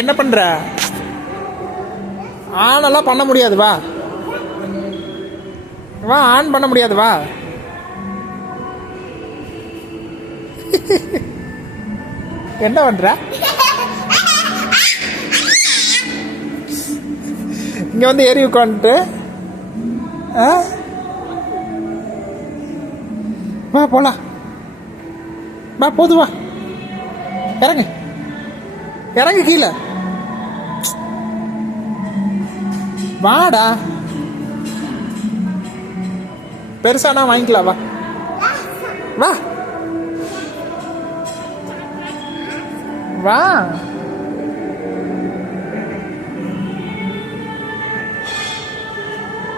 என்ன பண்ற? ஆனெல்லாம் பண்ண முடியாது, வா வா, ஆன் பண்ண முடியாது, வா. என்ன பண்ற? இங்க வந்து ஏறி உட்காந்துட்டு வா போலாம், வா போது, வா இறங்கு, இறங்கு கீழே, வாடா. பெருசானா வாங்கிக்கலாம், வா வா வா.